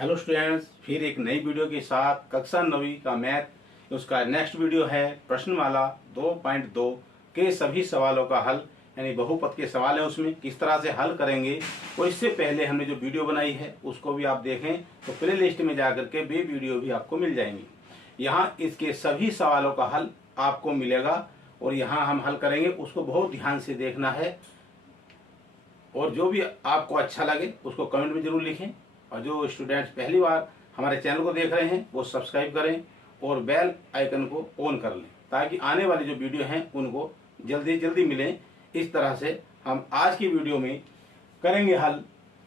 Hello students, फिर एक नई वीडियो के साथ कक्षा 9वीं का मैथ उसका नेक्स्ट वीडियो है प्रश्नमाला 2.2 के सभी सवालों का हल, यानी बहुपद के सवाल है उसमें किस तरह से हल करेंगे। और इससे पहले हमने जो वीडियो बनाई है उसको भी आप देखें तो प्ले लिस्ट में जाकर के वे वीडियो भी आपको मिल जाएंगी। यहाँ इसके सभी सवालों का हल आपको मिलेगा और यहाँ हम हल करेंगे, उसको बहुत ध्यान से देखना है और जो भी आपको अच्छा लगे उसको कमेंट में जरूर लिखें। और जो स्टूडेंट्स पहली बार हमारे चैनल को देख रहे हैं वो सब्सक्राइब करें और बेल आइकन को ऑन कर लें ताकि आने वाली जो वीडियो हैं उनको जल्दी जल्दी मिलें। इस तरह से हम आज की वीडियो में करेंगे हल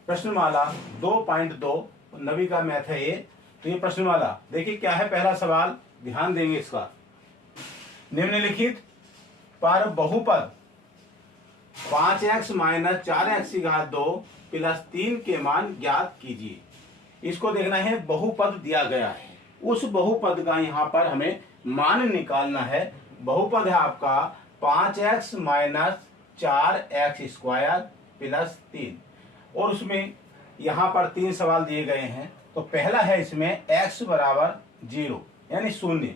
प्रश्नमाला 2.2 9वीं का मैथ है ये। तो ये प्रश्नमाला देखिए क्या है। पहला सवाल ध्यान देंगे इसका। निम्नलिखित पर बहुपद 5x - 4x² प्लस 3 के मान ज्ञात कीजिए। इसको देखना है, बहुपद दिया गया है, उस बहुपद का यहाँ पर हमें मान निकालना है। बहुपद है आपका 5x - 4x² प्लस 3 और उसमें यहाँ पर 3 सवाल दिए गए हैं। तो पहला है इसमें x बराबर 0 यानी 0।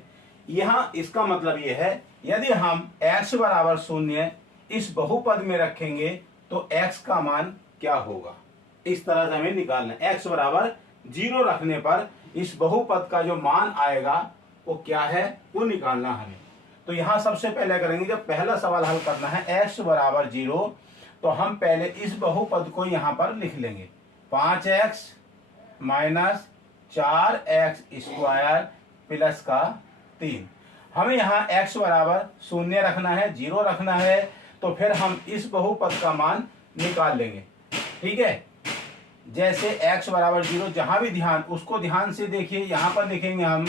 यहाँ इसका मतलब ये है यदि हम x बराबर 0 इस बहुपद में रखेंगे तो x का मान क्या होगा, इस तरह से हमें निकालना है। x बराबर 0 रखने पर इस बहुपद का जो मान आएगा वो क्या है वो निकालना हमें। तो यहाँ सबसे पहले करेंगे, जब पहला सवाल हल करना है x बराबर 0 तो हम पहले इस बहुपद को यहाँ पर लिख लेंगे 5x - 4x² प्लस का 3। हमें यहाँ x बराबर 0 रखना है, 0 रखना है, तो फिर हम इस बहुपद का मान निकाल लेंगे। ठीक है, जैसे x बराबर 0 जहां भी ध्यान उसको ध्यान से देखिए। यहां पर लिखेंगे हम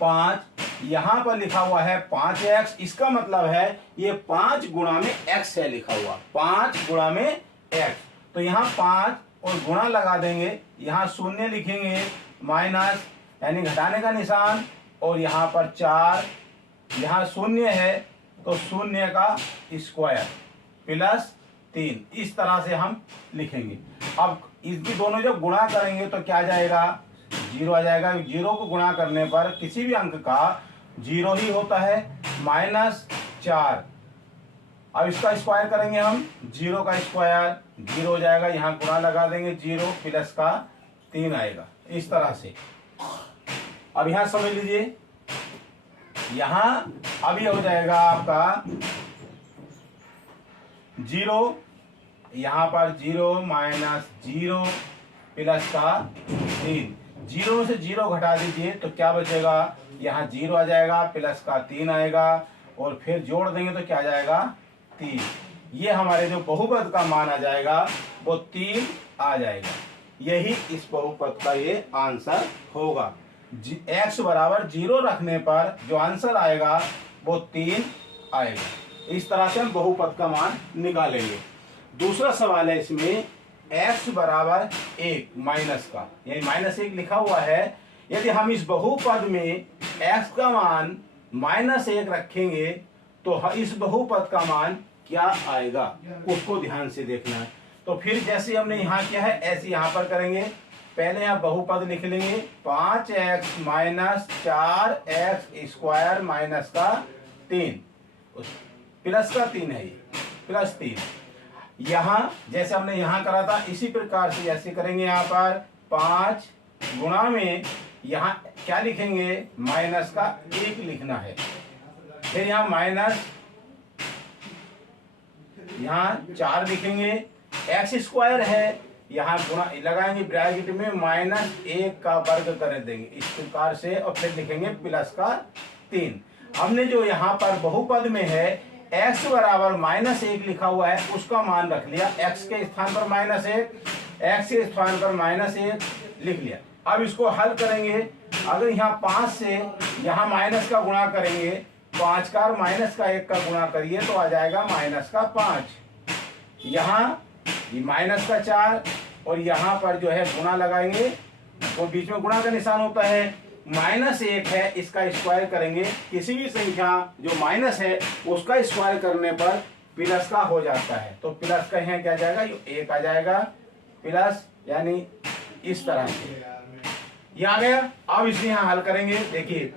5, यहां पर लिखा हुआ है 5x, इसका मतलब है ये 5 गुणा में x है लिखा हुआ, 5 गुणा में x। तो यहाँ 5 और गुणा लगा देंगे, यहाँ 0 लिखेंगे माइनस यानी घटाने का निशान, और यहाँ पर 4, यहाँ 0 है तो 0 का स्क्वायर प्लस 3, इस तरह से हम लिखेंगे। अब इसकी दोनों जब गुणा करेंगे तो क्या आ जाएगा, 0 आ जाएगा। 0 को गुणा करने पर किसी भी अंक का 0 ही होता है, -4। अब इसका स्क्वायर करेंगे हम, 0 का स्क्वायर 0 हो जाएगा, यहाँ गुणा लगा देंगे 0 प्लस का 3 आएगा, इस तरह से। अब यहाँ समझ लीजिए, यहाँ अब ये हो जाएगा आपका 0, यहाँ पर 0 - 0 प्लस का 3। 0 से 0 घटा दीजिए तो क्या बचेगा, यहाँ 0 आ जाएगा प्लस का 3 आएगा, और फिर जोड़ देंगे तो क्या आ जाएगा 3। ये हमारे जो बहुपद का मान आ जाएगा वो 3 आ जाएगा। यही इस बहुपद का ये आंसर होगा। x बराबर 0 रखने पर जो आंसर आएगा वो 3 आएगा। इस तरह से हम बहुपद का मान निकालेंगे। दूसरा सवाल है इसमें x बराबर 1 माइनस का, यानी -1 लिखा हुआ है। यदि हम इस बहुपद में x का मान -1 रखेंगे तो इस बहुपद का मान क्या आएगा उसको ध्यान से देखना है। तो फिर जैसे हमने यहाँ किया है ऐसे यहाँ पर करेंगे। पहले यहाँ बहुपद लिख लेंगे 5x - 4x² माइनस का 3 प्लस का 3 है, ये प्लस 3। यहाँ जैसे हमने यहाँ करा था इसी प्रकार से ऐसे करेंगे। यहाँ पर 5 गुणा में यहाँ क्या लिखेंगे, माइनस का 1 लिखना है, फिर यहाँ माइनस यहाँ 4 लिखेंगे, x² है, यहाँ गुणा लगाएंगे ब्रैकेट में -1 का वर्ग कर देंगे इस प्रकार से, और फिर लिखेंगे प्लस का 3। हमने जो यहाँ पर बहुपद में है x बराबर -1 लिखा हुआ है उसका मान रख लिया, x के स्थान पर -1, x के स्थान पर -1 लिख लिया। अब इसको हल करेंगे। अगर यहाँ 5 से यहाँ माइनस का गुणा करेंगे, 5 का और माइनस का 1 का गुणा करिए तो आ जाएगा -5। यहाँ ये माइनस का 4 और यहाँ पर जो है गुणा लगाएंगे, तो बीच में गुणा का निशान होता है, -1 है, इसका स्क्वायर करेंगे। किसी भी संख्या जो माइनस है उसका स्क्वायर करने पर प्लस का हो जाता है, तो प्लस का यहाँ क्या जाएगा, 1 आ जाएगा, प्लस यानी इस तरह से ये आ गया। अब इसे यहाँ हल करेंगे। देखिए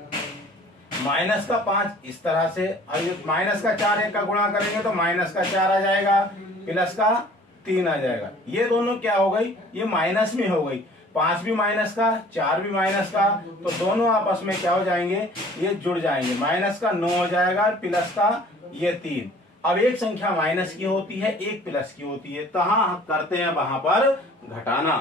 माइनस का 5 इस तरह से, और ये माइनस का 4 एक का गुणा करेंगे तो माइनस का 4 आ जाएगा, प्लस का 3 आ जाएगा। ये दोनों क्या हो गई, ये माइनस में हो गई। 5 भी माइनस का, 4 भी माइनस का, तो दोनों आपस में क्या हो जाएंगे, ये जुड़ जाएंगे। माइनस का 9 हो जाएगा, प्लस का ये 3। अब एक संख्या माइनस की होती है, एक प्लस की होती है, तो हाँ करते हैं वहां पर घटाना।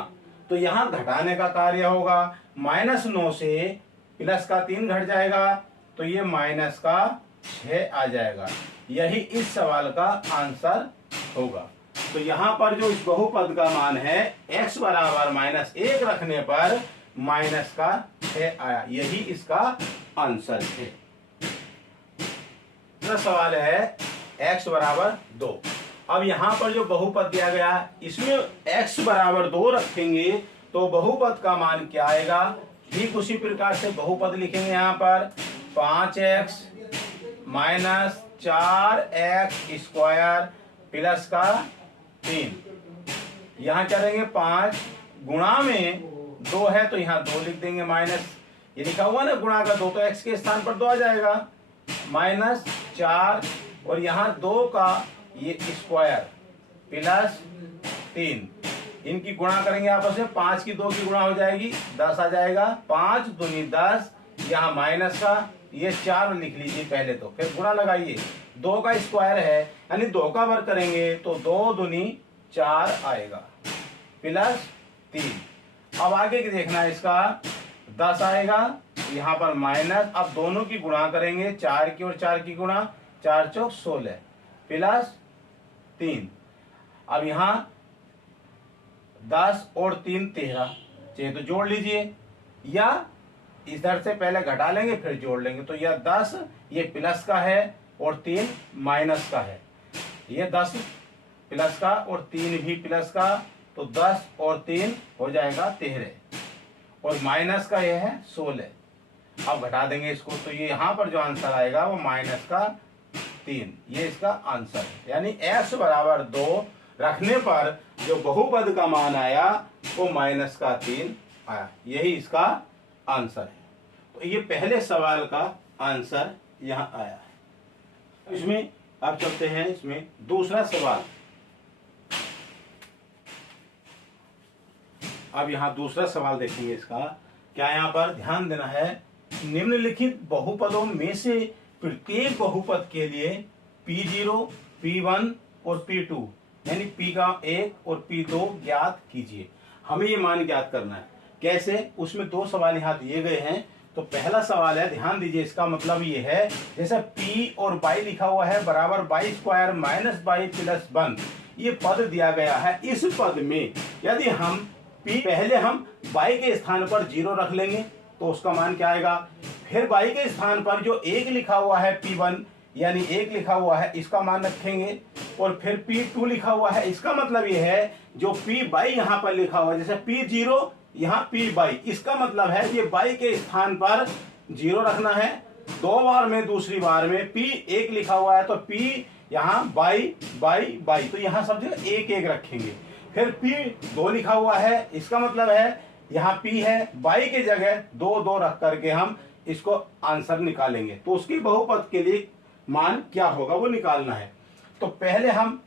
तो यहाँ घटाने का कार्य होगा। -9 से प्लस का 3 घट जाएगा, तो ये माइनस का 6 आ जाएगा। यही इस सवाल का आंसर होगा। तो यहाँ पर जो इस बहुपद का मान है x बराबर -1 रखने पर माइनस का 6 आया, यही इसका आंसर है। दूसरा सवाल है x बराबर 2। अब यहाँ पर जो बहुपद दिया गया इसमें x बराबर 2 रखेंगे तो बहुपद का मान क्या आएगा, ठीक उसी प्रकार से बहुपद लिखेंगे। यहाँ पर 5x minus 4x square plus का 3। यहाँ क्या करेंगे, 5 गुणा में 2 है तो यहाँ 2 लिख देंगे, माइनस ये लिखा हुआ ना गुणा का 2, तो x के स्थान पर 2 आ जाएगा, -4 और यहाँ 2 का ये स्क्वायर प्लस 3। इनकी गुणा करेंगे आपस में, 5 की 2 की गुणा हो जाएगी, 10 आ जाएगा। 5 दूनी 10, यहाँ माइनस का ये 4 लिख लीजिए पहले, तो फिर गुणा लगाइए। 2 का स्क्वायर है यानी 2 का वर्ग करेंगे तो 2 दूनी 4 आएगा प्लस 3। अब आगे की देखना है, इसका 10 आएगा, यहाँ पर माइनस। अब दोनों की गुणा करेंगे, 4 की और 4 की गुणा, 4 चौक 16 प्लस 3। अब यहाँ 10 और 3 13, चाहिए तो जोड़ लीजिए, या इधर से पहले घटा लेंगे फिर जोड़ लेंगे। तो यह 10 ये प्लस का है और 3 माइनस का है। ये 10 प्लस का और 3 भी प्लस का, तो 10 और 3 हो जाएगा 13 और माइनस का यह है 16। अब घटा देंगे इसको, तो ये यहाँ पर जो आंसर आएगा वो माइनस का 3, ये इसका आंसर है। यानी x बराबर 2 रखने पर जो बहुपद का मान आया वो माइनस का 3 आया, यही इसका आंसर है। तो ये पहले सवाल का आंसर यहाँ आया है। इसमें अब चलते हैं इसमें दूसरा सवाल। अब यहाँ दूसरा सवाल देखेंगे, इसका क्या यहाँ पर ध्यान देना है, निम्नलिखित बहुपदों में से प्रत्येक बहुपद के लिए P0, P1 और P2 यानी P का 1 और P2 ज्ञात कीजिए। हमें ये मान ज्ञात करना है। कैसे, उसमें 2 सवाल यहाँ दिए गए हैं। तो पहला सवाल है, ध्यान दीजिए, इसका मतलब ये है जैसे P और y लिखा हुआ है बराबर y square minus y plus 1, ये पद दिया गया है। इस पद में यदि हम P पहले हम y के स्थान पर 0 रख लेंगे तो उसका मान क्या आएगा, फिर y के स्थान पर जो 1 लिखा हुआ है P1 यानी 1 लिखा हुआ है इसका मान रखेंगे, और फिर P2 लिखा हुआ है, इसका मतलब ये है जो P बाई यहाँ पर लिखा हुआ है, जैसे P0 यहाँ P बाई, इसका मतलब है ये बाई के स्थान पर 0 रखना है। 2 बार में, दूसरी बार में P 1 लिखा हुआ है तो P यहाँ बाई बाई बाई, तो यहाँ सब जगह 1 1 रखेंगे। फिर P2 लिखा हुआ है, इसका मतलब है यहाँ P है, बाई के जगह 2 2 रख करके हम इसको आंसर निकालेंगे। तो उसकी बहुपद के लिए मान क्या होगा वो निकालना है। तो पहले हम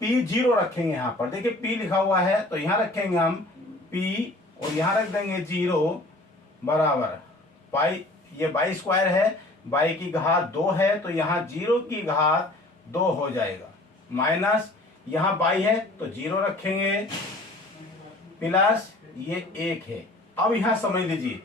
P0 रखेंगे, यहाँ पर देखिए P लिखा हुआ है तो यहाँ रखेंगे हम P और यहाँ रख देंगे 0 बराबर बाई, ये बाई स्क्वायर है, बाई की घात 2 है तो यहाँ 0 की घात 2 हो जाएगा, माइनस यहाँ बाई है तो 0 रखेंगे प्लस ये 1 है। अब यहाँ समझ लीजिए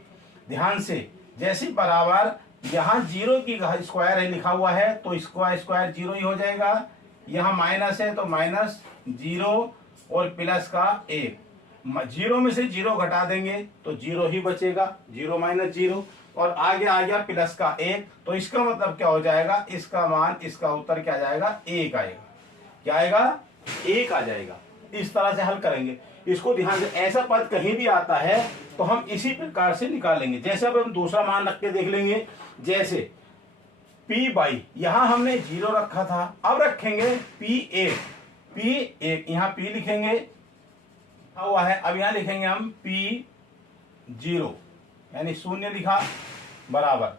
ध्यान से, जैसे बराबर यहाँ 0 की स्क्वायर है लिखा हुआ है तो इसका स्क्वायर 0 ही हो जाएगा, यहाँ माइनस है तो माइनस 0 और प्लस का 1, 0 में से 0 घटा देंगे तो 0 ही बचेगा, 0 माइनस 0 और आगे आ गया प्लस का 1, तो इसका मतलब क्या हो जाएगा, इसका मान, इसका उत्तर क्या जाएगा, 1 आएगा। क्या आएगा, 1 आ जाएगा। इस तरह से हल करेंगे इसको। ध्यान से, ऐसा पद कहीं भी आता है तो हम इसी प्रकार से निकालेंगे। जैसे अब हम दूसरा मान रख के देख लेंगे, जैसे P बाई, यहां हमने 0 रखा था, अब रखेंगे P1, P1 यहाँ P लिखेंगे हुआ है। अब यहाँ लिखेंगे हम P0 यानी शून्य लिखा बराबर।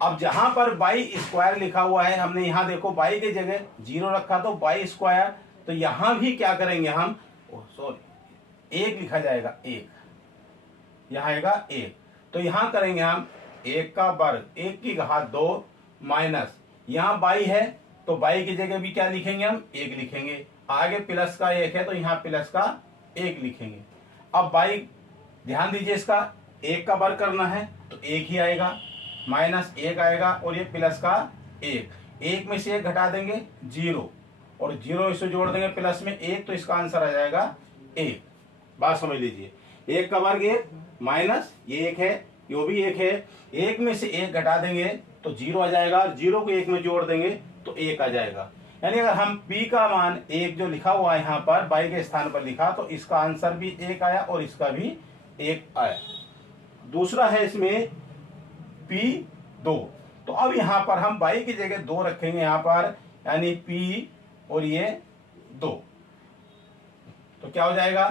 अब जहां पर बाई स्क्वायर लिखा हुआ है, हमने यहाँ देखो बाई की जगह 0 रखा तो बाई स्क्वायर, तो यहां भी क्या करेंगे हम, सॉरी 1 लिखा जाएगा, 1 यहाँ आएगा 1, तो यहां करेंगे हम 1 का वर्ग 1 की घात 2 माइनस यहाँ बाई है तो बाई की जगह भी क्या लिखेंगे हम 1 लिखेंगे, आगे प्लस का 1 है तो यहाँ प्लस का 1 लिखेंगे। अब बाई ध्यान दीजिए, इसका 1 का वर्ग करना है तो 1 ही आएगा, माइनस 1 आएगा और ये प्लस का 1 में से 1 घटा देंगे 0 और 0 इसे जोड़ देंगे प्लस में 1, तो इसका आंसर आ जाएगा 1। बात समझ लीजिए, 1 का वर्ग 1 माइनस ये 1 है, यो भी 1 है, 1 में से 1 घटा देंगे तो 0 आ जाएगा और 0 को 1 में जोड़ देंगे तो 1 आ जाएगा। यानी अगर हम p का मान 1 जो लिखा हुआ है यहाँ पर बाई के स्थान पर लिखा, तो इसका आंसर भी 1 आया और इसका भी 1 आया। दूसरा है इसमें P2, तो अब यहाँ पर हम बाई की जगह 2 रखेंगे यहाँ पर, यानी P और ये 2, तो क्या हो जाएगा,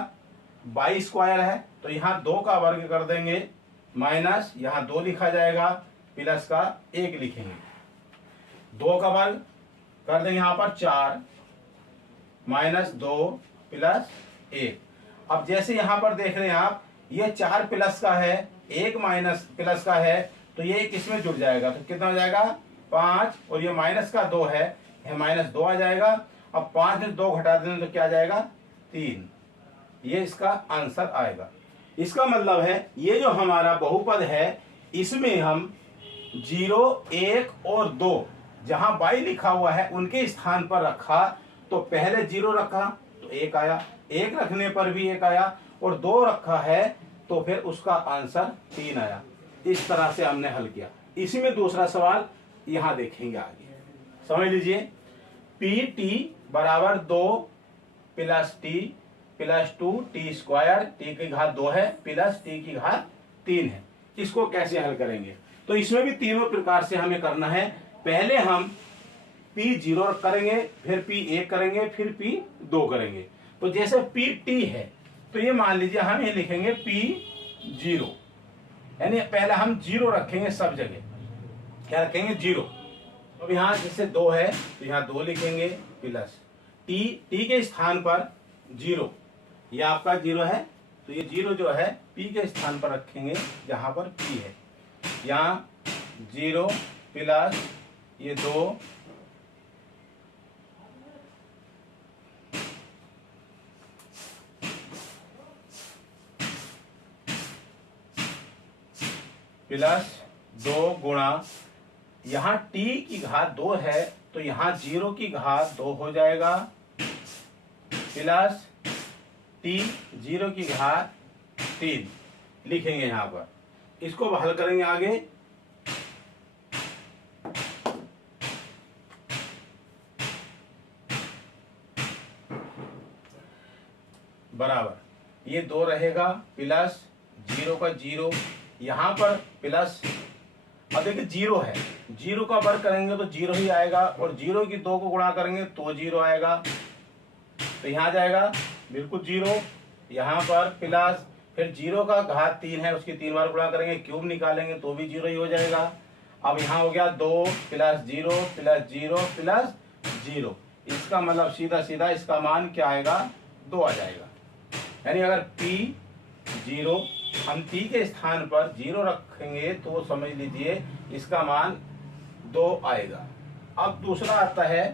बाई स्क्वायर है तो यहाँ 2 का वर्ग कर देंगे माइनस यहाँ 2 लिखा जाएगा प्लस का 1 लिखेंगे, 2 का वर्ग कर देंगे यहाँ पर 4 माइनस 2 प्लस 1। अब जैसे यहाँ पर देख रहे हैं आप, ये 4 प्लस का है 1 माइनस प्लस का है, तो ये किसमें जुड़ जाएगा, तो कितना हो जाएगा 5 और ये माइनस का 2 है, ये माइनस 2 आ जाएगा। अब 5 में 2 घटा देंगे तो क्या आ जाएगा 3, ये इसका आंसर आएगा। इसका मतलब है ये जो हमारा बहुपद है इसमें हम 0, 1 और 2 जहां बाई लिखा हुआ है उनके स्थान पर रखा, तो पहले 0 रखा तो 1 आया, 1 रखने पर भी 1 आया और 2 रखा है तो फिर उसका आंसर 3 आया। इस तरह से हमने हल किया। इसी में दूसरा सवाल यहां देखेंगे आगे, समझ लीजिए। PT बराबर 2 plus T plus 2 T square, T की घात 2 है प्लस T की घात 3 है। इसको कैसे हल करेंगे, तो इसमें भी तीनों प्रकार से हमें करना है। पहले हम P0 करेंगे, फिर P1 करेंगे, फिर P2 करेंगे। तो जैसे PT है तो ये मान लीजिए हम ये लिखेंगे P0, यानी पहले हम 0 रखेंगे सब जगह, क्या रखेंगे 0। अब यहाँ जैसे 2 है तो यहाँ 2 लिखेंगे प्लस T के स्थान पर 0, ये आपका 0 है तो ये 0 जो है P के स्थान पर रखेंगे जहां पर P है, यहाँ 0 प्लस ये 2 प्लस 2 गुणा यहाँ T की घात 2 है तो यहाँ 0 की घात 2 हो जाएगा प्लस T 0 की घात 3 लिखेंगे यहाँ पर। इसको हल करेंगे आगे, बराबर ये 2 रहेगा प्लस 0 का 0, यहाँ पर प्लस, अब देखिए 0 है, 0 का वर्ग करेंगे तो 0 ही आएगा और 0 की 2 को गुणा करेंगे तो 0 आएगा, तो यहाँ जाएगा बिल्कुल 0, यहाँ पर प्लस, फिर 0 का घात 3 है उसकी 3 बार गुणा करेंगे, क्यूब निकालेंगे तो भी 0 ही हो जाएगा। अब यहाँ हो गया 2 प्लस 0 प्लस 0 प्लस 0, इसका मतलब सीधा सीधा इसका मान क्या आएगा 2 आ जाएगा। यानी अगर P0 हम T के स्थान पर 0 रखेंगे तो समझ लीजिए इसका मान 2 आएगा। अब दूसरा आता है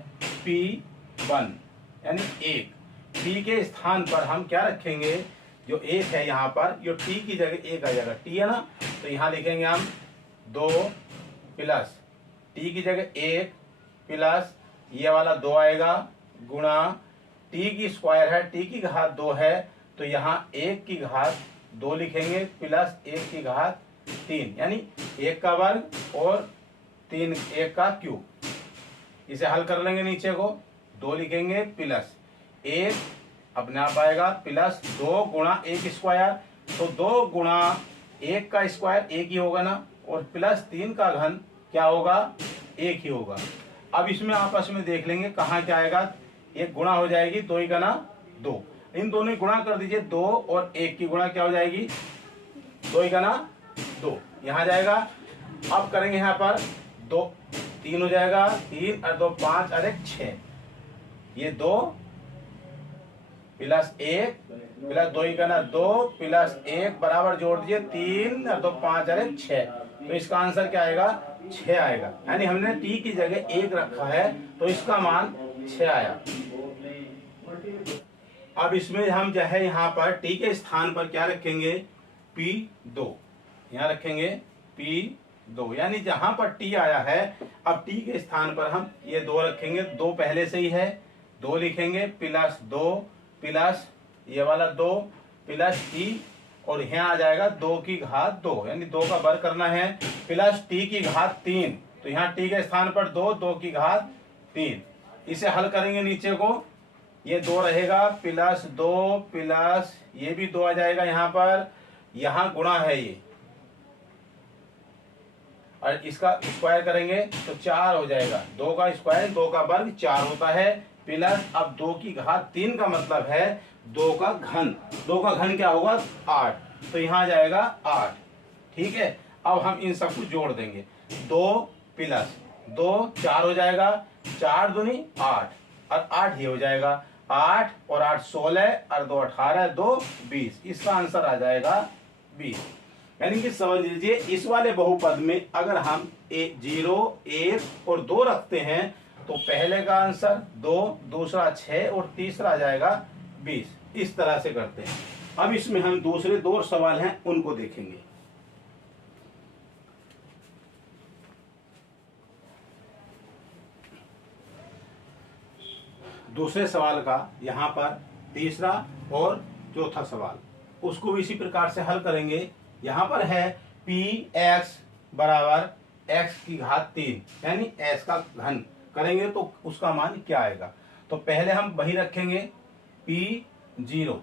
P1 यानी 1, T के स्थान पर हम क्या रखेंगे, जो 1 है यहाँ पर, जो T की जगह 1 आ जाएगा, T है ना, तो यहाँ लिखेंगे हम 2 प्लस T की जगह 1 प्लस ये वाला 2 आएगा गुणा T की स्क्वायर है, T की घात 2 है तो यहाँ 1 की घात 2 लिखेंगे प्लस 1 की घात 3, यानी 1 का वर्ग और 3 1 का क्यूब। इसे हल कर लेंगे, नीचे को 2 लिखेंगे प्लस 1 अपने आप आएगा प्लस 2 गुणा 1 स्क्वायर, तो 2 गुणा 1 का स्क्वायर 1 ही होगा ना, और प्लस 3 का घन क्या होगा 1 ही होगा। अब इसमें आपस में देख लेंगे कहाँ क्या आएगा, 1 गुणा हो जाएगी 2 ही का ना 2। इन दोनों की गुणा कर दीजिए, 2 और 1 की गुणा क्या हो जाएगी, 2 का ना 2 यहाँ जाएगा। अब करेंगे यहाँ पर 2 3 हो जाएगा, 3 और 2 5 और 1 6, ये 2 प्लस 1 प्लस 2 का ना 2 प्लस 1 बराबर जोड़ दीजिए 3 और 2 5 और 1 6। तो इसका आंसर क्या आएगा, 6 आएगा। यानी हमने टी की जगह 1 रखा है तो इसका मान 6 आया। अब इसमें हम जो है यहाँ पर टी के स्थान पर क्या रखेंगे, P2 यहाँ रखेंगे P2, यानी जहां पर टी आया है अब टी के स्थान पर हम ये 2 रखेंगे, 2 पहले से ही है, 2 लिखेंगे प्लस 2 प्लस ये वाला 2 प्लस टी और यहाँ आ जाएगा 2 की घात 2, यानी 2 का वर्ग करना है, प्लस टी की घात 3, तो यहाँ टी के स्थान पर 2 2 की घात 3। इसे हल करेंगे नीचे को, ये 2 रहेगा प्लस 2 प्लस ये भी 2 आ जाएगा यहाँ पर, यहाँ गुणा है ये और इसका स्क्वायर करेंगे तो 4 हो जाएगा, 2 का स्क्वायर 2 का वर्ग 4 होता है, प्लस अब 2 की घात 3 का मतलब है 2 का घन, 2 का घन क्या होगा 8, तो यहाँ जाएगा 8। ठीक है, अब हम इन सबको जोड़ देंगे, 2 प्लस 2 4 हो जाएगा, 4 दूनी 8 और 8 ही हो जाएगा, 8 और 8 16 और 2 18 2 20, इसका आंसर आ जाएगा 20। यानी कि समझ लीजिए इस वाले बहुपद में अगर हम 0 1 और 2 रखते हैं तो पहले का आंसर 2, दूसरा 6 और तीसरा आ जाएगा 20। इस तरह से करते हैं। अब इसमें हम दूसरे 2 सवाल हैं उनको देखेंगे। दूसरे सवाल का यहाँ पर तीसरा और चौथा सवाल, उसको भी इसी प्रकार से हल करेंगे। यहाँ पर है px बराबर x की घात 3, यानी x का घन करेंगे तो उसका मान क्या आएगा। तो पहले हम वही रखेंगे, p0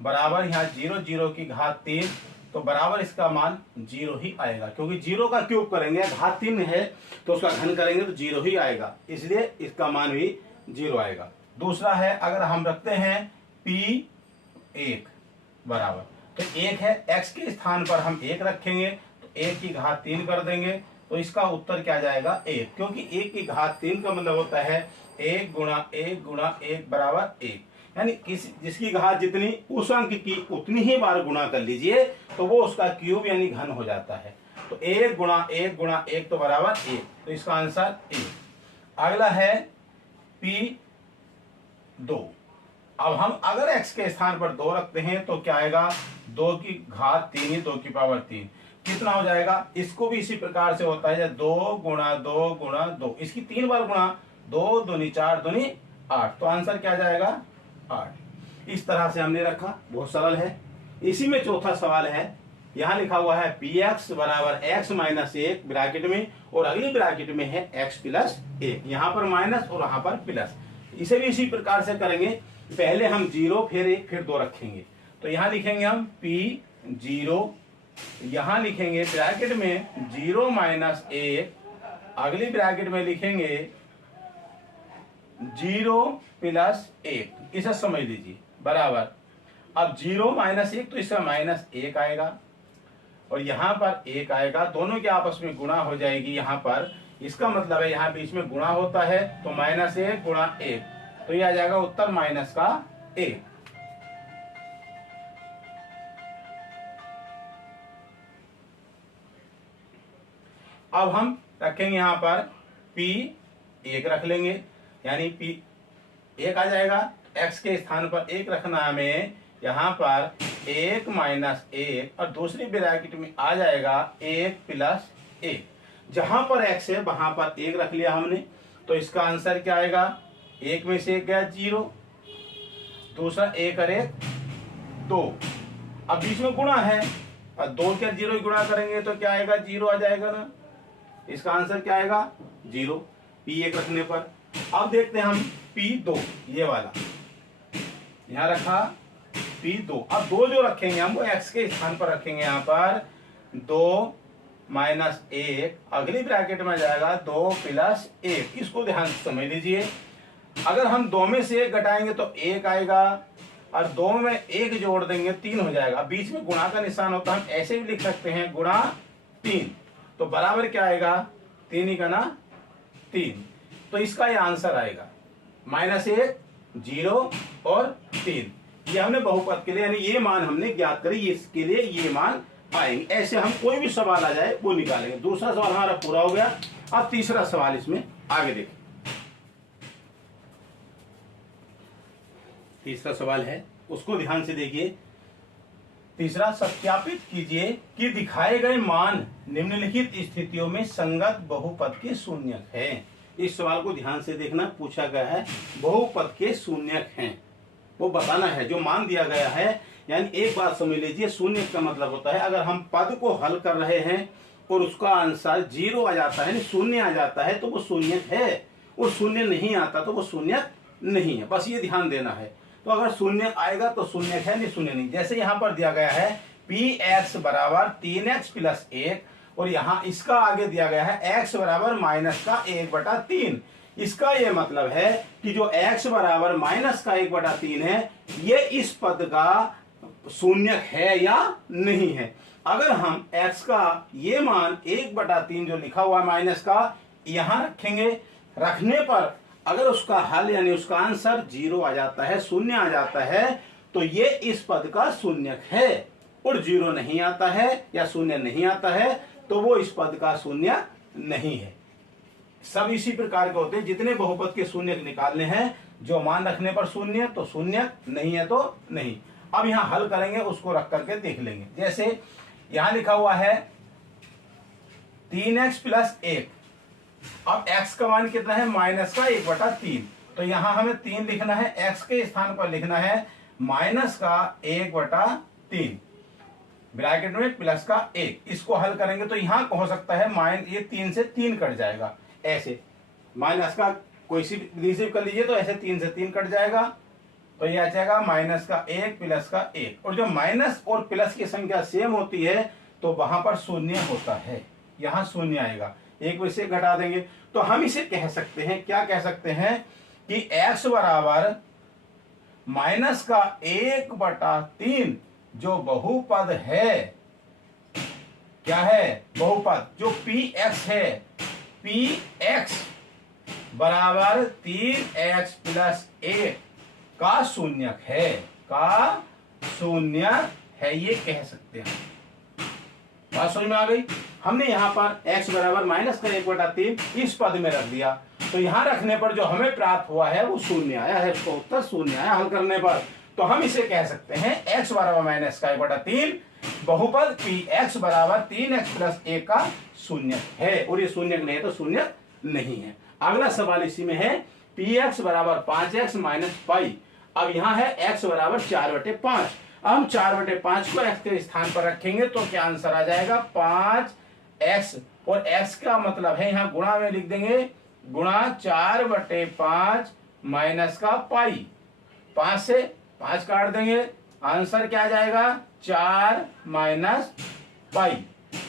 बराबर यहाँ 0 0 की घात 3, तो बराबर इसका मान 0 ही आएगा, क्योंकि 0 का क्यूब करेंगे, घात 3 है तो उसका घन करेंगे तो 0 ही आएगा, इसलिए इसका मान भी 0 आएगा। दूसरा है अगर हम रखते हैं p1 बराबर, तो 1 है, x के स्थान पर हम 1 रखेंगे तो 1 की घात 3 कर देंगे, तो इसका उत्तर क्या जाएगा 1, क्योंकि 1 की घात 3 का मतलब होता है 1 गुणा 1 गुणा 1 बराबर 1, यानी जिसकी घात जितनी उस अंक की उतनी ही बार गुणा कर लीजिए तो वो उसका क्यूब यानी घन हो जाता है। तो 1 गुणा 1 गुणा 1 तो बराबर 1, तो इसका आंसर 1। अगला है p2, अब हम अगर x के स्थान पर 2 रखते हैं तो क्या आएगा, 2 की घात 3 ही 2 की पावर 3, कितना हो जाएगा। इसको भी इसी प्रकार से होता है 2 गुणा 2 गुणा 2, इसकी 3 बार गुणा, 2 दूनी 4 दूनी 8, तो आंसर क्या जाएगा 8। इस तरह से हमने रखा, बहुत सरल है। इसी में चौथा सवाल है, यहाँ लिखा हुआ है px बराबर x माइनस 1 ब्रैकेट में और अगली ब्रैकेट में है x प्लस 1, यहाँ पर माइनस और यहाँ पर प्लस। इसे भी इसी प्रकार से करेंगे, पहले हम 0 फिर 1 फिर 2 रखेंगे, तो यहाँ लिखेंगे हम p0, यहाँ लिखेंगे ब्रैकेट में 0 माइनस 1, अगली ब्रैकेट में लिखेंगे 0 प्लस 1, इसे समझ लीजिए बराबर। अब 0 माइनस 1 तो इसका माइनस 1 आएगा और यहाँ पर 1 आएगा, दोनों के आपस में गुणा हो जाएगी यहाँ पर, इसका मतलब है यहाँ बीच में गुणा होता है तो माइनस 1 गुणा 1, तो ये आ जाएगा उत्तर माइनस का 1। अब हम रखेंगे यहाँ पर p1 रख लेंगे, यानी p1 आ जाएगा, x के स्थान पर 1 रखना हमें, यहाँ पर 1 माइनस 1 और दूसरी ब्रैकेट में आ जाएगा 1 प्लस 1, जहां पर x है वहां पर 1 रख लिया हमने, तो इसका आंसर क्या आएगा, 1 में से 1 गया 0, दूसरा 1 और 1 2, अब बीच में गुणा है और 2 के 0 गुणा करेंगे तो क्या आएगा 0 आ जाएगा ना, इसका आंसर क्या आएगा 0 p1 रखने पर। अब देखते हैं हम p2, ये वाला यहाँ रखा p2, अब 2 जो रखेंगे हम वो x के स्थान पर रखेंगे, यहाँ पर 2 माइनस 1, अगली ब्रैकेट में जाएगा 2 प्लस 1, इसको ध्यान से समझ लीजिए। अगर हम 2 में से 1 घटाएंगे तो 1 आएगा, और 2 में 1 जोड़ देंगे 3 हो जाएगा। बीच में गुणा का निशान होता है, हम ऐसे भी लिख सकते हैं गुणा 3, तो बराबर क्या आएगा 3 ही का ना 3। तो इसका ये आंसर आएगा -1, 0 और 3। ये हमने बहुपद के लिए यानी ये मान हमने ज्ञात करी, इसके लिए ये मान आएंगे। ऐसे हम कोई भी सवाल आ जाए वो निकालेंगे। दूसरा सवाल हमारा पूरा हो गया। अब तीसरा सवाल इसमें आगे देखें। तीसरा सवाल है, उसको ध्यान से देखिए। तीसरा, सत्यापित कीजिए कि दिखाए गए मान निम्नलिखित स्थितियों में संगत बहुपद के शून्यक हैं। इस सवाल को ध्यान से देखना, पूछा गया है बहुपद के शून्यक हैं, वो बताना है। जो मान दिया गया है, यानी एक बात समझ लीजिए, शून्य का मतलब होता है अगर हम पद को हल कर रहे हैं और उसका आंसर 0 आ जाता है, शून्य आ जाता है, तो वो शून्य है, और शून्य नहीं आता तो वो शून्य नहीं है। बस ये ध्यान देना है। तो अगर शून्य आएगा तो शून्य है, नहीं शून्य नहीं। जैसे यहाँ पर दिया गया है px बराबर 3x + 1, और यहाँ इसका आगे दिया गया है x बराबर -1/3। इसका ये मतलब है कि जो x बराबर -1/3 है, ये इस पद का शून्यक है या नहीं है। अगर हम x का ये मान 1/3 जो लिखा हुआ माइनस का यहां रखेंगे, रखने पर अगर उसका हल यानी उसका आंसर 0 आ जाता है, शून्य आ जाता है, तो ये इस पद का शून्यक है। और 0 नहीं आता है या शून्य नहीं आता है तो वो इस पद का शून्य नहीं है। सब इसी प्रकार के होते हैं। जितने बहुपद के शून्यक निकालने हैं, जो मान रखने पर शून्य तो शून्य, नहीं है तो नहीं। अब यहाँ हल करेंगे, उसको रख करके देख लेंगे। जैसे यहां लिखा हुआ है 3x + 1। अब x का मान कितना है -1/3, तो यहां हमें 3 लिखना है, x के स्थान पर लिखना है -1/3 ब्रैकेट में +1। इसको हल करेंगे तो यहां हो सकता है ये 3 से 3 कट जाएगा, ऐसे माइनस का कोई सी रिसीव कर लीजिए, तो ऐसे 3 से 3 कट जाएगा, तो ये आ जाएगा -1 + 1। और जो माइनस और प्लस की संख्या सेम होती है तो वहां पर शून्य होता है, यहां शून्य आएगा, एक वैसे घटा देंगे। तो हम इसे कह सकते हैं, क्या कह सकते हैं कि x बराबर -1/3 जो बहुपद है, क्या है बहुपद, जो px है, px बराबर 3x + 1 का शून्यक है, का शून्यक है, ये कह सकते हैं। बात समझ में आ गई। हमने यहाँ पर x बराबर -1/3 इस पद में रख दिया, तो यहाँ रखने पर जो हमें प्राप्त हुआ है वो शून्य आया है, इसका उत्तर शून्य आया हल करने पर। तो हम इसे कह सकते हैं x बराबर -1/3 बहुपद px बराबर 3x + 1 का शून्यक है, और ये शून्यक नहीं है तो शून्यक नहीं है। अगला सवाल इसी में है px बराबर 5x - पाई। अब यहाँ है x बराबर 4/5। हम 4/5 को x के स्थान पर रखेंगे तो क्या आंसर आ जाएगा 5x, और x का मतलब है यहाँ गुणा में लिख देंगे, गुणा 4/5 माइनस का पाई, 5 से 5 काट देंगे, आंसर क्या आ जाएगा 4 - पाई।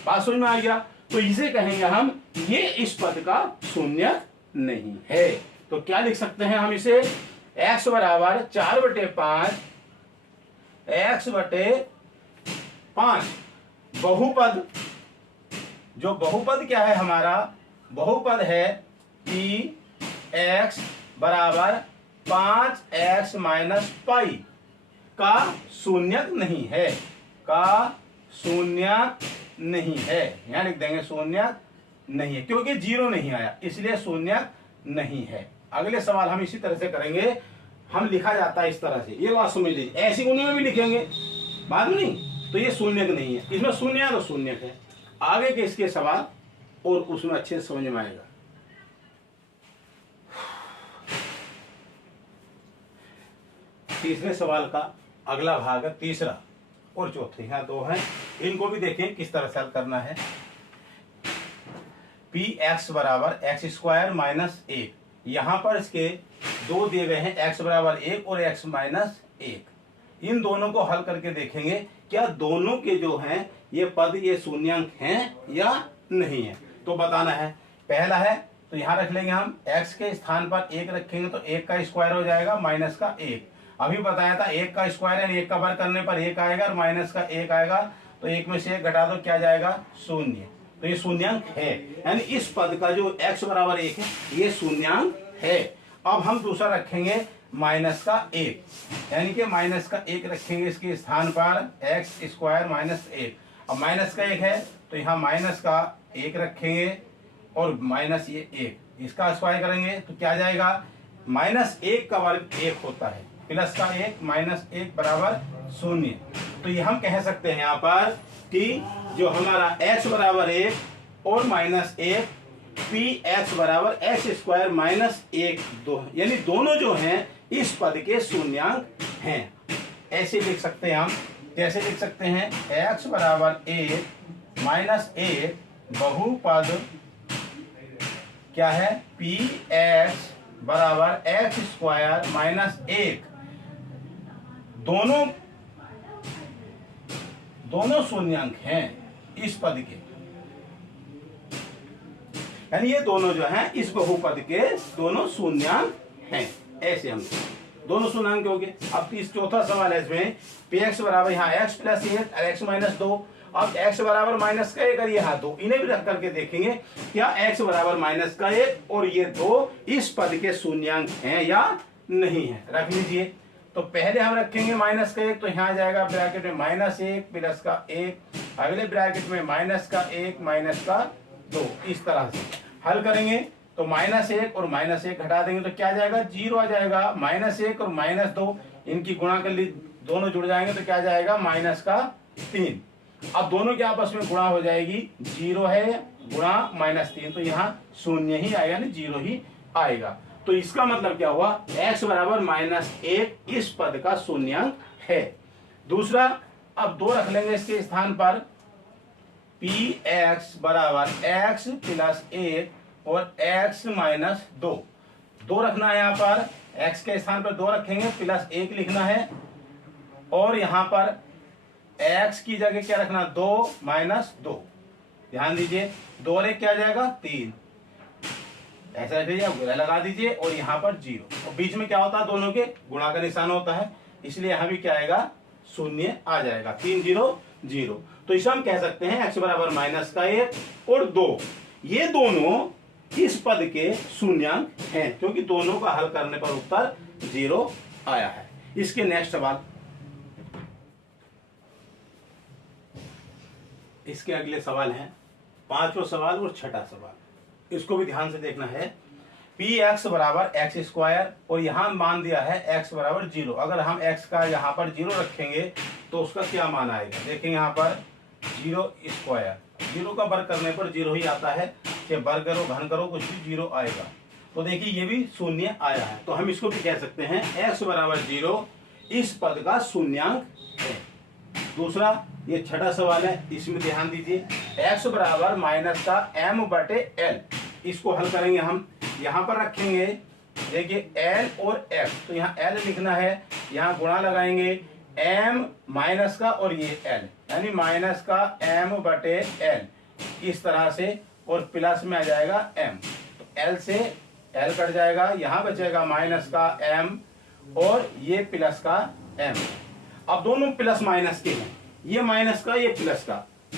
बात समझ में आ गया। तो इसे कहेंगे हम ये इस पद का शून्य नहीं है। तो क्या लिख सकते हैं हम इसे, x बराबर 4/5 x/5 बहुपद, जो बहुपद क्या है हमारा, बहुपद है px बराबर 5x - पाई का शून्यक नहीं है, का शून्यक नहीं है। यहां लिख देंगे शून्यक नहीं है, क्योंकि 0 नहीं आया इसलिए शून्यक नहीं है। अगले सवाल हम इसी तरह से करेंगे। हम लिखा जाता है इस तरह से, ये बात समझ लीजिए, ऐसी उन्हीं में भी लिखेंगे बाद में नहीं, तो ये शून्यक नहीं है, इसमें शून्य है तो शून्यक है। आगे के इसके सवाल और उसमें अच्छे से समझ में आएगा। तीसरे सवाल का अगला भाग है तीसरा और चौथे, यहाँ 2 हैं, इनको भी देखें किस तरह से हल करना है। px बराबर x² - 1, यहाँ पर इसके 2 दिए गए हैं, x बराबर 1 और x - 1। इन दोनों को हल करके देखेंगे क्या दोनों के जो हैं ये पद ये शून्यांक हैं या नहीं है, तो बताना है। पहला है तो यहाँ रख लेंगे हम, x के स्थान पर 1 रखेंगे तो 1 का स्क्वायर हो जाएगा माइनस का 1। अभी बताया था 1 का स्क्वायर यानी 1 का वर्ग करने पर 1 आएगा और माइनस का 1 आएगा, तो 1 में से 1 घटा दो, क्या जाएगा? 0। तो ये शून्यांक है, यानी इस पद का जो x बराबर 1 है ये शून्यांक है। अब हम दूसरा रखेंगे माइनस का 1, यानी कि माइनस का 1 रखेंगे इसके स्थान पर एक्स स्क्वायर माइनस 1। अब माइनस का 1 है तो यहाँ माइनस का 1 रखेंगे और माइनस ये 1, इसका स्क्वायर करेंगे तो क्या जाएगा? माइनस 1 का वर्ग 1 होता है, प्लस का 1 माइनस 1 बराबर 0। तो ये हम कह सकते हैं यहाँ पर कि जो हमारा x बराबर 1 और माइनस 1 पी एक्स बराबर एक्स स्क्वायर माइनस 1 2, यानी दोनों जो हैं इस पद के शून्यांक हैं। ऐसे लिख सकते हैं हम, कैसे लिख सकते हैं? x बराबर 1 माइनस 1 बहुपद क्या है? पी एक्स बराबर एक्स स्क्वायर माइनस 1, दोनों शून्यांक हैं इस पद के, यानी ये दोनों जो हैं इस बहुपद के दोनों शून्यांक हैं। ऐसे हम दोनों शून्यांक हो गए। अब चौथा सवाल है इसमें, पी एक्स बराबर यहाँ एक्स प्लस 1 और एक्स माइनस 2। अब x बराबर माइनस का 1 और ये यहाँ 2, इन्हें भी रख करके देखेंगे क्या x बराबर माइनस का 1 और ये 2 इस पद के शून्यांक हैं या नहीं है। रख लीजिए। तो पहले हम रखेंगे माइनस का 1, तो यहाँ जाएगा ब्रैकेट में माइनस 1 प्लस का 1, अगले ब्रैकेट में माइनस का 1 माइनस का 2। इस तरह से हल करेंगे तो माइनस 1 और माइनस 1 घटा देंगे तो क्या जाएगा? 0 आ जाएगा। माइनस 1 और माइनस 2 इनकी गुणा कर ली, दोनों जुड़ जाएंगे तो क्या जाएगा? माइनस का 3। अब दोनों के आपस में गुणा हो जाएगी, 0 है गुणा माइनस 3, तो यहाँ 0 ही आएगा, यानी 0 ही आएगा। तो इसका मतलब क्या हुआ? x बराबर माइनस 1 इस पद का शून्यांक है। दूसरा, अब 2 रख लेंगे इसके स्थान पर, पी एक्स बराबर x प्लस 1 और x माइनस 2। 2 रखना है यहाँ पर, x के स्थान पर 2 रखेंगे, प्लस 1 लिखना है और यहाँ पर x की जगह क्या रखना? 2 माइनस 2। ध्यान दीजिए, 2 और 1 क्या जाएगा? 3। ऐसा रख लीजिए, गुणा लगा दीजिए और यहाँ पर 0, और बीच में क्या होता है? दोनों के गुणा का निशान होता है, इसलिए यहाँ भी क्या आएगा? 0 आ जाएगा। 3 0 0। तो इसे हम कह सकते हैं x बराबर माइनस का 1 और 2 ये दोनों इस पद के शून्यांक हैं, क्योंकि दोनों का हल करने पर उत्तर 0 आया है। इसके नेक्स्ट सवाल, इसके अगले सवाल हैं 5वां सवाल और 6ठा सवाल। इसको भी ध्यान से देखना है। पी एक्स बराबर एक्स स्क्वायर और यहाँ मान दिया है एक्स बराबर 0। अगर हम एक्स का यहाँ पर 0 रखेंगे तो उसका क्या मान आएगा? देखेंगे यहाँ पर 0 स्क्वायर, 0 का वर्ग करने पर 0 ही आता है, चाहे वर्ग करो घन करो कुछ भी 0 आएगा। तो देखिए ये भी 0 आया है, तो हम इसको भी कह सकते हैं एक्स बराबर 0 इस पद का शून्यांक है। दूसरा, ये 6ठा सवाल है, इसमें ध्यान दीजिए। x बराबर माइनस का m बटे l, इसको हल करेंगे हम। यहाँ पर रखेंगे, देखिए l और x, तो यहाँ l लिखना है, यहाँ गुणा लगाएंगे m माइनस का और ये l, यानी माइनस का m बटे l इस तरह से, और प्लस में आ जाएगा m, तो l से l कट जाएगा, यहाँ बचेगा माइनस का m और ये प्लस का m। अब दोनों प्लस माइनस के हैं, ये माइनस का ये प्लस का,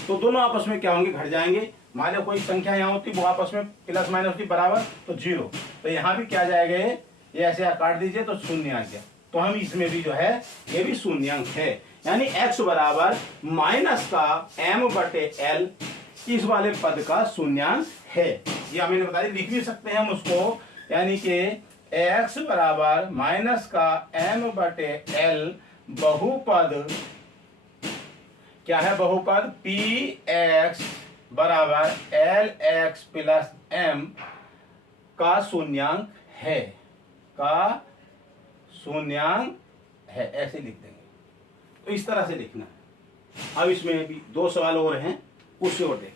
तो दोनों आपस में क्या होंगे? घट जाएंगे। मान लो कोई संख्या यहाँ होती वो आपस में प्लस माइनस होती बराबर, तो 0, तो यहाँ भी क्या जाएगा? ये ऐसे काट दीजिए तो 0 आ गया। तो हम इसमें भी जो है ये भी शून्यांक है, यानी x बराबर माइनस का m बटे l इस वाले पद का शून्यांक है। ये हमने बताया, लिख भी सकते हैं हम उसको, यानी कि x बराबर माइनस का m बटे l बहुपद क्या है? बहुपद पी एक्स बराबर एल एक्स प्लस एम का शून्यांक है, का शून्यांक है, ऐसे लिख देंगे। तो इस तरह से लिखना है। अब इसमें भी 2 सवाल और हैं, उससे और देखेंगे।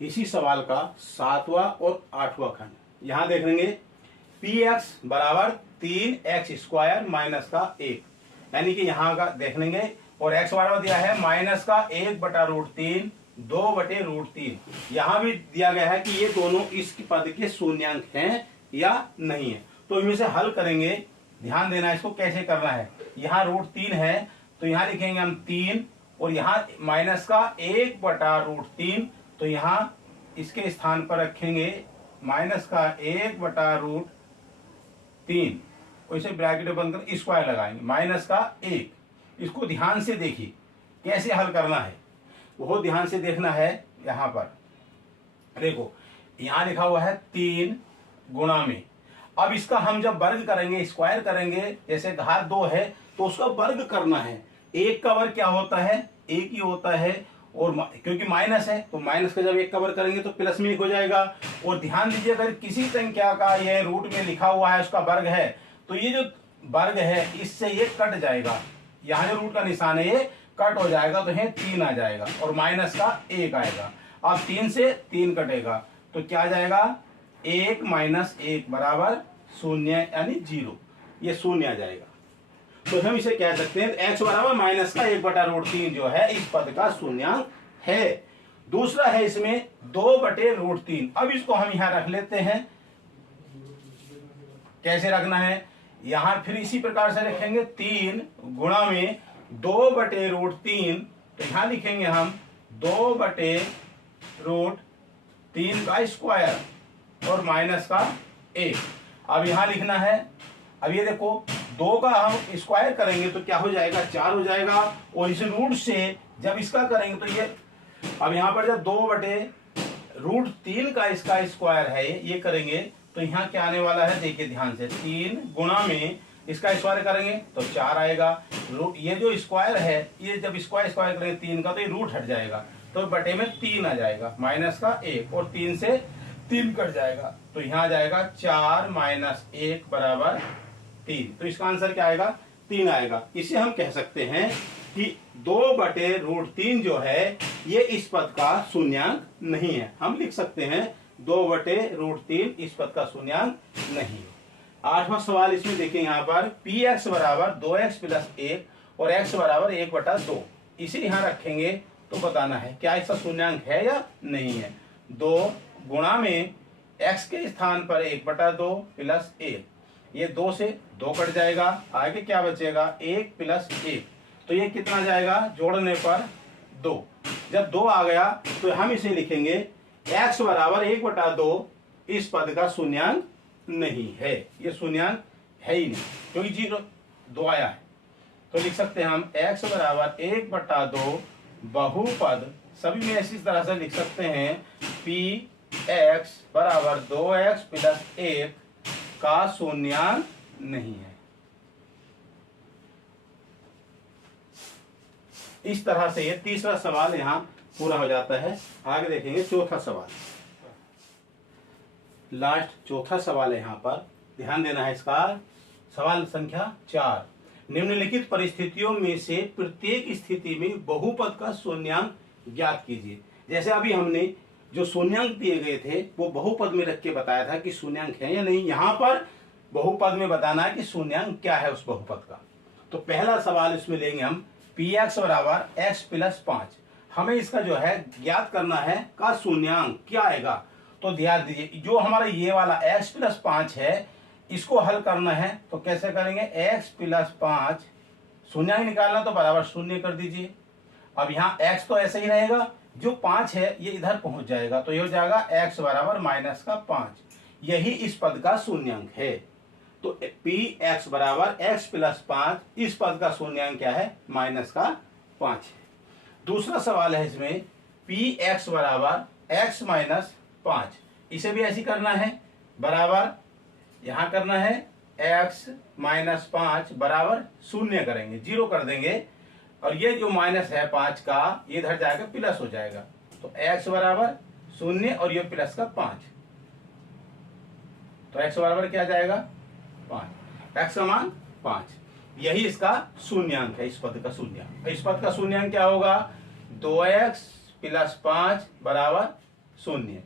इसी सवाल का 7वां और 8वां खंड यहां देख लेंगे। पी एक्स बराबर 3x स्क्वायर माइनस का 1, यानी कि यहाँ का देख लेंगे, और x बराबर दिया है माइनस का 1 बटा √3 2 बटे √3। यहाँ भी दिया गया है कि ये दोनों इस पद के शून्यांक हैं या नहीं है। तो इनमें से हल करेंगे, ध्यान देना इसको कैसे करना है। यहाँ √3 है तो यहाँ लिखेंगे हम 3 और यहाँ माइनस का 1/√3, तो यहाँ इसके स्थान पर रखेंगे माइनस का 1/√3 और इसे ब्रैकेट बंद कर स्क्वायर लगाएंगे माइनस का 1। इसको ध्यान से देखिए कैसे हल करना है, वो ध्यान से देखना है। यहाँ पर देखो यहाँ लिखा हुआ है 3 गुणा में, अब इसका हम जब वर्ग करेंगे, स्क्वायर करेंगे, जैसे घात 2 है तो उसका वर्ग करना है। 1 का वर्ग क्या होता है, 1 ही होता है, और क्योंकि माइनस है तो माइनस का जब 1 का वर्ग करेंगे तो प्लस में 1 हो जाएगा। और ध्यान दीजिए अगर किसी संख्या का ये रूट में लिखा हुआ है उसका वर्ग है तो ये जो वर्ग है इससे ये कट जाएगा, यहाँ जो रूट का निशान है ये कट हो जाएगा, तो ये 3 आ जाएगा और माइनस का 1 आएगा। अब 3 से 3 कटेगा तो क्या आ जाएगा, 1 - 1 बराबर 0 यानी 0, ये 0 आ जाएगा। तो हम इसे कह सकते हैं x बराबर माइनस का 1/√3 जो है इस पद का शून्यांक है। दूसरा है इसमें 2/√3। अब इसको हम यहां रख लेते हैं, कैसे रखना है, यहां फिर इसी प्रकार से रखेंगे 3 गुणा में 2/√3, तो यहां लिखेंगे हम 2/√3 का स्क्वायर और माइनस का 1। अब यहां लिखना है, अब ये देखो 2 का हम स्क्वायर करेंगे तो क्या हो जाएगा, 4 हो जाएगा, और इस रूट से जब इसका करेंगे तो ये, अब यहाँ पर जब 2/√3 का इसका स्क्वायर है ये करेंगे तो यहाँ क्या आने वाला है, देखिए ध्यान से, 3 गुणा में इसका स्क्वायर करेंगे तो 4 आएगा। ये जो स्क्वायर है ये जब स्क्वायर करेंगे 3 का तो ये रूट हट जाएगा तो बटे में 3 आ जाएगा माइनस का 1, और 3 से 3 कट जाएगा तो यहाँ आ जाएगा 4 - 1 बराबर 3। तो इसका आंसर क्या आएगा, 3 आएगा। इसे हम कह सकते हैं कि 2/√3 जो है ये इस पद का शून्यांक नहीं है। हम लिख सकते हैं 2/√3 इस पद का शून्यांक नहीं है। 8वां सवाल इसमें देखें, यहाँ पर px बराबर 2x + 1 और x बराबर 1/2, इसे यहाँ रखेंगे तो बताना है क्या इसका शून्यांक है या नहीं है। 2 गुणा में x के स्थान पर 1/2 + 1, ये 2 से 2 कट जाएगा, आगे क्या बचेगा, 1 + 1, तो ये कितना जाएगा, जोड़ने पर 2। जब 2 आ गया तो हम इसे लिखेंगे x बराबर 1/2 इस पद का शून्यांक नहीं है, ये शून्यांक है ही नहीं क्योंकि 2 आया है। तो लिख सकते हैं हम x बराबर 1/2 बहुपद, सभी में इसी तरह से लिख सकते हैं px बराबर 2x + 1 का शून्यांक नहीं है। इस तरह से ये तीसरा सवाल यहाँ पूरा हो जाता है। आगे देखेंगे चौथा सवाल, लास्ट चौथा सवाल है। यहाँ पर ध्यान देना है, इसका सवाल संख्या 4, निम्नलिखित परिस्थितियों में से प्रत्येक स्थिति में बहुपद का शून्यांक ज्ञात कीजिए। जैसे अभी हमने जो शून्यांक दिए गए थे वो बहुपद में रख के बताया था कि शून्यांक है या नहीं, यहाँ पर बहुपद में बताना है कि शून्यांक क्या है उस बहुपद का। तो पहला सवाल इसमें लेंगे हम px बराबर x + 5, हमें इसका जो है ज्ञात करना है का शून्यांक क्या आएगा। तो ध्यान दीजिए जो हमारा ये वाला x + 5 है इसको हल करना है तो कैसे करेंगे, x + 5 शून्यांक निकालना तो बराबर 0 कर दीजिए। अब यहाँ x तो ऐसे ही रहेगा, जो 5 है ये इधर पहुंच जाएगा तो ये हो जाएगा x बराबर -5, यही इस पद का शून्यांक है। तो px बराबर x + 5 इस पद का शून्यांक क्या है, -5 है। दूसरा सवाल है इसमें px बराबर x - 5, इसे भी ऐसी करना है, बराबर यहां करना है x - 5 बराबर 0 करेंगे, 0 कर देंगे, और ये जो माइनस है 5 का ये इधर जाएगा प्लस हो जाएगा, तो x बराबर 0 और ये प्लस का 5, तो x बराबर क्या जाएगा 5, x का मान 5, यही इसका शून्यांक है, इस पद का शून्यांक। इस पद का शून्यांक क्या होगा, 2x + 5 बराबर 0।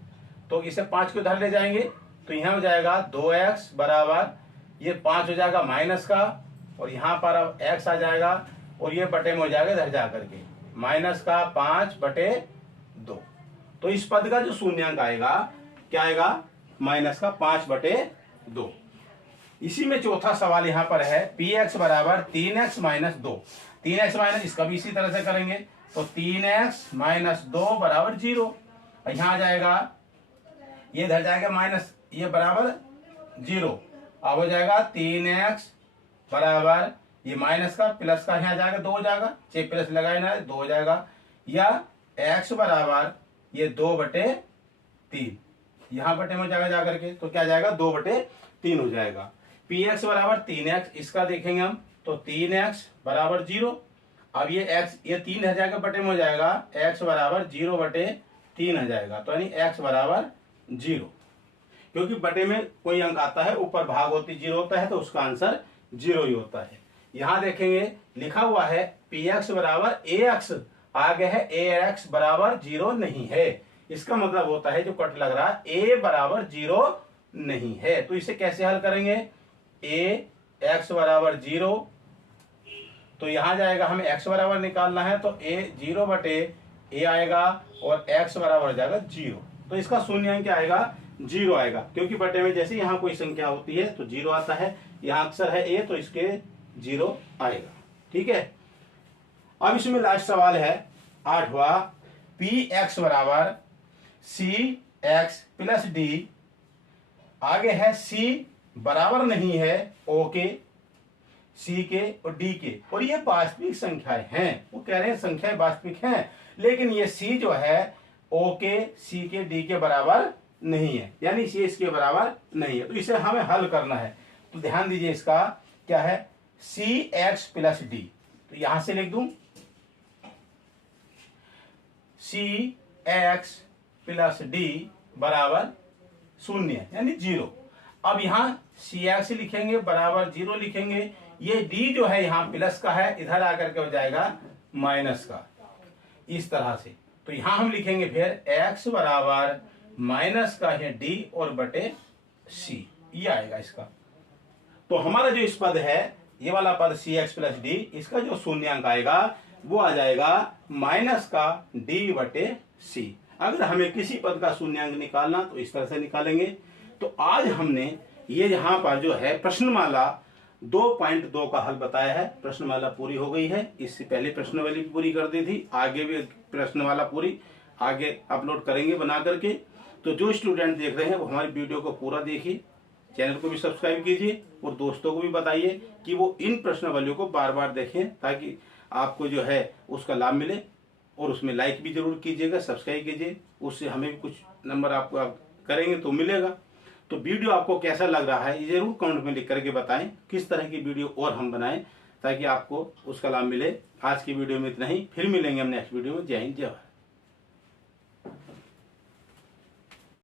तो इसे 5 को इधर ले जाएंगे तो यहाँ हो जाएगा 2x बराबर ये 5 हो जाएगा माइनस का, और यहाँ पर अब x आ जाएगा और ये बटे में हो जाएगा इधर जा करके -5/2। तो इस पद का जो शून्यांक आएगा क्या आएगा, -5/2 2। इसी में चौथा सवाल यहाँ पर है पी एक्स बराबर 3x माइनस 2। 3x माइनस, इसका भी इसी तरह से करेंगे तो 3x माइनस 2 बराबर 0। यहाँ आ जाएगा, ये इधर जाएगा माइनस, ये बराबर 0। अब हो जाएगा 3x बराबर ये माइनस का प्लस का यहाँ जाएगा 2 हो जाएगा, चाहे प्लस लगाए ना 2 हो जाएगा, या x बराबर ये 2/3 यहाँ बटे में जाएगा जाकर के, तो क्या जाएगा 2/3 हो जाएगा। पी एक्स बराबर 3x, इसका देखेंगे हम तो 3x बराबर 0। अब ये x, ये 3 हो जाएगा बटे में हो जाएगा, x बराबर 0/3 हो जाएगा, तो यानी x बराबर 0। क्योंकि बटे में कोई अंक आता है ऊपर भाग होती 0 होता है तो उसका आंसर 0 ही होता है। यहाँ देखेंगे लिखा हुआ है पी एक्स बराबर ax, आगे है ax बराबर 0 नहीं है। इसका मतलब होता है जो कट लग रहा है a बराबर 0 नहीं है। तो इसे कैसे हल करेंगे, ax बराबर 0, तो यहां जाएगा हमें x बराबर निकालना है तो a 0/a आएगा और x बराबर हो जाएगा 0। तो इसका शून्य क्या आएगा, 0 आएगा, क्योंकि बटे में जैसे यहाँ कोई संख्या होती है तो 0 आता है। यहाँ अक्सर है a तो इसके 0 आएगा। ठीक है, अब इसमें लास्ट सवाल है 8वां, पी एक्स बराबर सी एक्स प्लस डी, आगे है c बराबर नहीं है o के, c के और d के, और ये वास्तविक संख्याएं हैं। वो कह रहे हैं संख्याएं वास्तविक हैं, लेकिन ये c जो है o के, c के, d के बराबर नहीं है, यानी c इसके बराबर नहीं है। तो इसे हमें हल करना है। तो ध्यान दीजिए, इसका क्या है सी एक्स प्लस डी, तो यहां से लिख दूं सी एक्स प्लस डी बराबर 0 यानी 0। अब यहां सी एक्स लिखेंगे बराबर 0 लिखेंगे, ये डी जो है यहाँ प्लस का है, इधर आकर के हो जाएगा माइनस का, इस तरह से। तो यहां हम लिखेंगे फिर x बराबर माइनस का है डी और बटे c, ये आएगा इसका। तो हमारा जो इस पद है ये वाला पद सी एक्स प्लस डी, इसका जो शून्यांक आएगा वो आ जाएगा माइनस का डी बटे सी। अगर हमें किसी पद का शून्यांक निकालना तो इस तरह से निकालेंगे। तो आज हमने ये यहाँ पर जो है प्रश्नमाला 2.2 का हल बताया है। प्रश्नमाला पूरी हो गई है, इससे पहले प्रश्नवाली भी पूरी कर दी थी, आगे भी प्रश्नमाला पूरी आगे अपलोड करेंगे बना करके। तो जो स्टूडेंट देख रहे हैं वो हमारी वीडियो को पूरा देखिए, चैनल को भी सब्सक्राइब कीजिए और दोस्तों को भी बताइए कि वो इन प्रश्नावलियों को बार बार देखें, ताकि आपको जो है उसका लाभ मिले। और उसमें लाइक भी जरूर कीजिएगा, सब्सक्राइब कीजिए, उससे हमें भी कुछ नंबर आपको आप करेंगे तो मिलेगा। तो वीडियो आपको कैसा लग रहा है ये जरूर कमेंट में लिख करके बताएं, किस तरह की वीडियो और हम बनाएं ताकि आपको उसका लाभ मिले। आज की वीडियो में इतना ही, फिर मिलेंगे हम नेक्स्ट वीडियो में। जय हिंद, जय भारत।